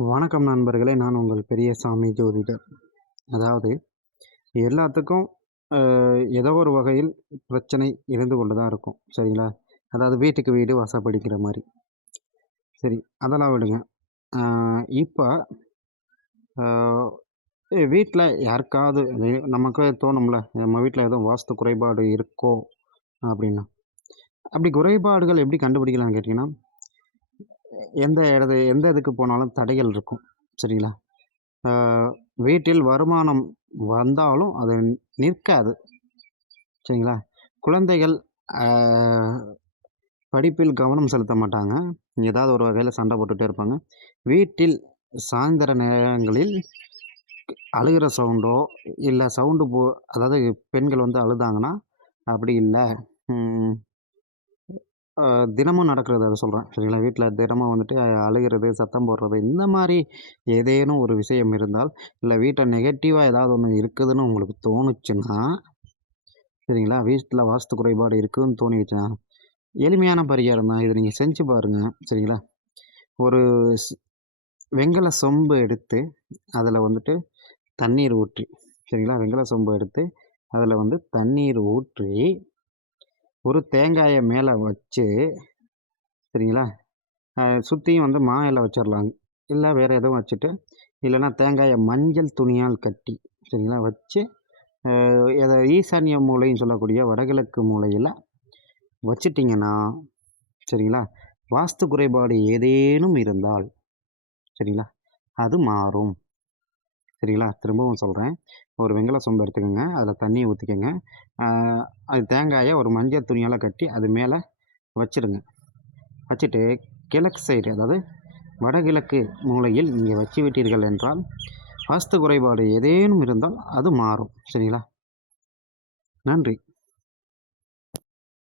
வணக்கம் நண்பர்களே, நான் உங்கள் பெரியசாமி ஜோதிடர். அதாவது எல்லாத்துக்கும் ஏதோ ஒரு வகையில் பிரச்சனை இருந்து கொண்டு தான் இருக்கும். சரிங்களா? அதாவது வீட்டுக்கு வீடு வாசப்படிக்கிற மாரி. சரி, அதெல்லாம் விடுங்க. இப்ப அ வீட்ல யாருக்காவது நமக்கு தோணும்ல, நம்ம வீட்ல ஏதோ வாஸ்து குறைபாடு இருக்கோ அப்படின்னு. அப்படி குறைபாடுகள் எப்படி கண்டுபிடிக்கலாம்னு கேட்டீங்கன்னா, எந்த இதுக்கு போனாலும் தடைகள் இருக்கும். சரிங்களா? ஆ, வீட்டில் வருமானம் வந்தாலும் அது நிற்காது. சரிங்களா? குழந்தைகள் ஆ, படிப்பில் கவனம் செலுத்த மாட்டாங்க. ஏதாவது ஒரு வகையில சண்டை போட்டுட்டே இருப்பாங்க. வீட்டில் சாயந்தர நேரங்களில் அழுகிற சவுண்டோ, இல்ல சவுண்டு அதாவது பெண்கள் வந்து அழுதாங்கன்னா, அப்படி இல்ல ம் அ தினமும் நடக்கிறத சொல்றேன். சரிங்களா? வீட்ல தினமும் வந்துட்டு அழுகிறது, சத்தம் போடுறது, இந்த மாரி ஏதேனும் ஒரு விஷயம் இருந்தால், இல்ல வீட்ல நெகட்டிவா ஏதாவது ஒண்ணு இருக்குதுன்னு உங்களுக்கு தோணுச்சுன்னா, சரிங்களா? வீட்ல வாஸ்து குறைபாடு இருக்குதுன்னு தோணிடுச்சுன்னா, எளிமையான பரிகாரம் தான். இத நீங்க செஞ்சு பாருங்க. சரிங்களா? ஒரு ஸ் வெண்கல சொம்பு எடுத்து, அதில வந்துட்டு தண்ணீர் ஊற்றி, சரிங்களா? வெண்கல சொம்பு எடுத்து, அதில வந்து தண்ணீர் ஊற்றி, ஒரு தேங்காய மேல வச்சு, சரிங்களா? சுத்தியும் வந்து மா இல வச்சிரலாங்க. இல்ல வேற எதுவும் வச்சுட்டு, இல்லன்னா தேங்காய மஞ்சள் துணியால் கட்டி, சரிங்களா? வச்சு, எத ஈசான்ய மூலைன்னு சொல்லக்கூடிய வடகிழக்கு மூலையில வச்சுட்டீங்கன்னா, சரிங்களா? வாஸ்து குறைபாடு ஏதேனும் இருந்தால், சரிங்களா? அது மாறும். சரிங்களா? திரும்பவும் சொல்றேன். ஒரு வெண்கல சொம்பு எடுத்துக்கங்க. அதில தண்ணீய ஊத்திக்கங்க. ஆ அது தேங்காய ஒரு மஞ்சள் துணியால கட்டி அது மேல வச்சுருங்க. வச்சுட்டு கிழக்கு சைடு, அதாவது வடகிழக்கு மூலையில் நீங்க வச்சு விட்டீர்கள் என்றால், வாஸ்து குறைபாடு ஏதேனும் இருந்தால் அது மாறும். சரிங்களா? நன்றி.